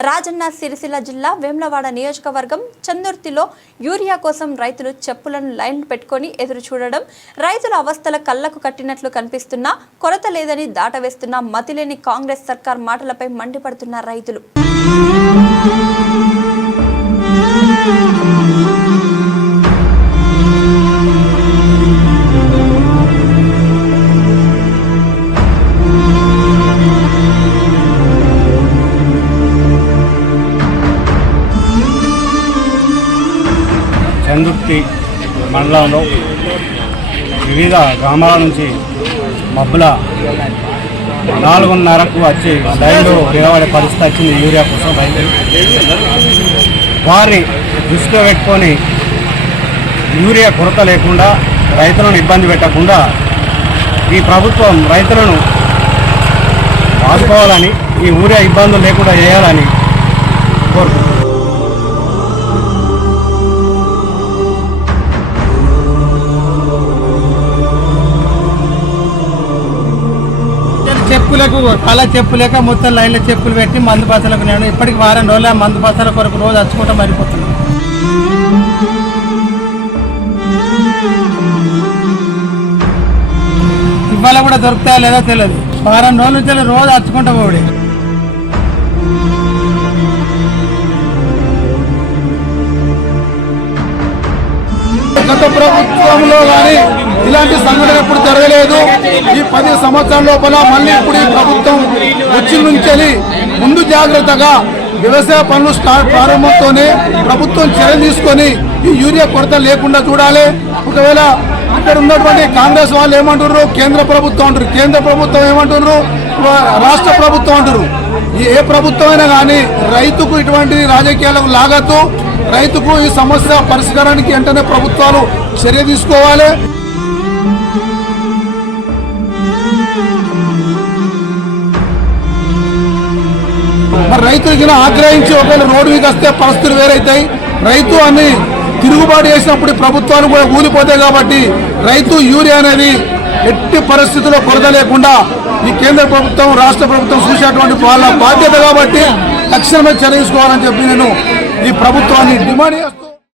రాజన్న సిరిసిల్ల జిల్లా వేములవాడ నియోజకవర్గం చందుర్తిలో యూరియా కోసం రైతులు చెప్పులను లైన్ పెట్టుకొని ఎదురు చూడడం రైతుల అవస్థల కళ్ళకు కట్టినట్లు కనిపిస్తున్నా కొరత లేదని దాటవేస్తున్న మతిలేని కాంగ్రెస్ సర్కార్ మాటలపై మండిపడుతున్న రైతులు. చందుర్తి మండలంలో వివిధ గ్రామాల నుంచి మబ్బుల నాలుగున్నరకు వచ్చి లైన్లో నిలబడే పరిస్థితి వచ్చింది యూరియా కోసం వారిని దృష్టిలో పెట్టుకొని యూరియా కొరత లేకుండా రైతులను ఇబ్బంది పెట్టకుండా ఈ ప్రభుత్వం రైతులను ఆదుకోవాలని ఈ యూరియా ఇబ్బందులు లేకుండా చేయాలని కోరుకుంటున్నాను చెప్పులకు కళ చెప్పులేక మొత్తం లైన్లో చెప్పులు పెట్టి మందు బసలకు నేను ఇప్పటికి వారం రోజుల మందు బసల కొరకు రోజు వచ్చుకుంటా మరిపోతున్నాను ఇవాళ కూడా దొరుకుతాయో లేదో తెలియదు. వారం రోజుల నుంచి రోజు వచ్చుకుంటా పోడే ప్రభుత్వంలో కానీ ఇలాంటి సంఘటన ఎప్పుడు జరగలేదు. ఈ పది సంవత్సరాల లోపల మళ్ళీ ఇప్పుడు ఈ ప్రభుత్వం వచ్చి నుంచి ముందు జాగ్రత్తగా వ్యవసాయ పనులు స్టార్ట్ ప్రారంభంతోనే ప్రభుత్వం చర్య తీసుకొని ఈ యూరియా కొరత లేకుండా చూడాలి. ఒకవేళ అక్కడ ఉన్నటువంటి కాంగ్రెస్ వాళ్ళు ఏమంటున్నారు? కేంద్ర ప్రభుత్వం అంటారు కేంద్ర ప్రభుత్వం ఏమంటున్నారు? రాష్ట్ర ప్రభుత్వం అంటారు ఏ ప్రభుత్వం అయినా కానీ రైతుకు ఇటువంటి రాజకీయాలకు లాగద్దు. రైతుకు ఈ సమస్య పరిష్కారానికి వెంటనే ప్రభుత్వాలు చర్య తీసుకోవాలి. మరి రైతులకి ఆగ్రహించి ఒకవేళ రోడ్డు మీద వస్తే పరిస్థితులు వేరైతాయి. రైతు అని తిరుగుబాటు చేసినప్పుడు ప్రభుత్వాలు కూడా ఊలిపోతాయి కాబట్టి రైతు యూరియా అనేది ఎట్టి పరిస్థితుల్లో కొరత లేకుండా ఈ కేంద్ర ప్రభుత్వం రాష్ట్ర ప్రభుత్వం చూసేటువంటి వాళ్ళ బాధ్యత కాబట్టి తక్షణమే చర్య తీసుకోవాలని చెప్పి నేను ఈ ప్రభుత్వాన్ని డిమాండ్ చేస్తూ